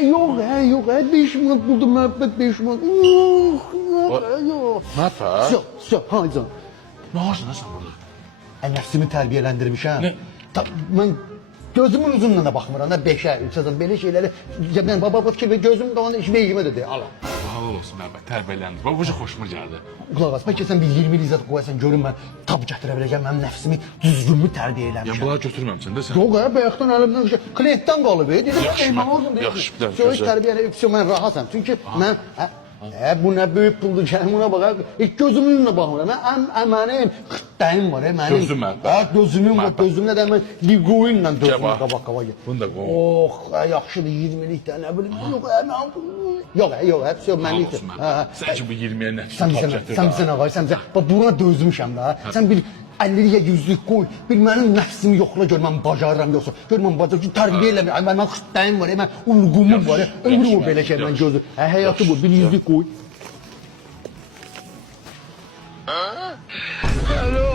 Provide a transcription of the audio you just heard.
Yox, yox, 5 manat buldum müəbbət 5 manat. Yox. Mata? Все, haycan. Ne olsun lan sen burada? Nəfsimi tərbiyələndirmişəm. Nə? Mən gözümün uzunluğuna da baxmıram da 5-ə, 3-ə, belə şeyləri. Mən baba fikir və gözüm qalan iş vecimə də deyir. Ala. Halal olsun Məhəmməd, tərbiyələndir. Bax, bu çok hoşuma gəldi. Qulaq as, bəlkə sən bir 20 il izzət qoyasan görüm mən tab gətirə biləcəm, mənim nəfsimi düzgünmü tərbiyə Ya eləmişəm. bunları götürməmsən də sən. Yox, bayaqdan əlimdən şey, klientdən qalıb. Dedim, Yaxşı, eyman olsun. yaxşı, bir dəqiqə, Söz gözəl. tərbiyəni, mən rahatsam. Çünki mən bu nə böyük puldur, gəlin buna bax. Heç gözümün önünə baxmıram. Mənim xıttayım var, mənim. Gözümün. Gözümün var, gözümlə də mən liqoyunla dözümün bax. qabaq-qabağa get. Bunu da qoy. Oh, yaxşıdır 20-lik də nə bilim. Yox, yox, hepsi Halal mənlikdir. olsun Məhəmməd. Sən ki bu 20'ye nəfsin Sən tab bizə, gətir. sən bizə nə var, sən bizə. Bax buna dözmüşəm da. Sən bir 50-yə 100-lük qoy. Bir mənim nəfsimi yoxla gör mən bacarıram yoxsa. Gör mən bacarıram. Tərbiyə eləmir. Ay mən xıttayım var, mən ulğumum var. Ömrü o belə şey mən gözü. Həyatı bu. Bir 100-lük qoy. Alo.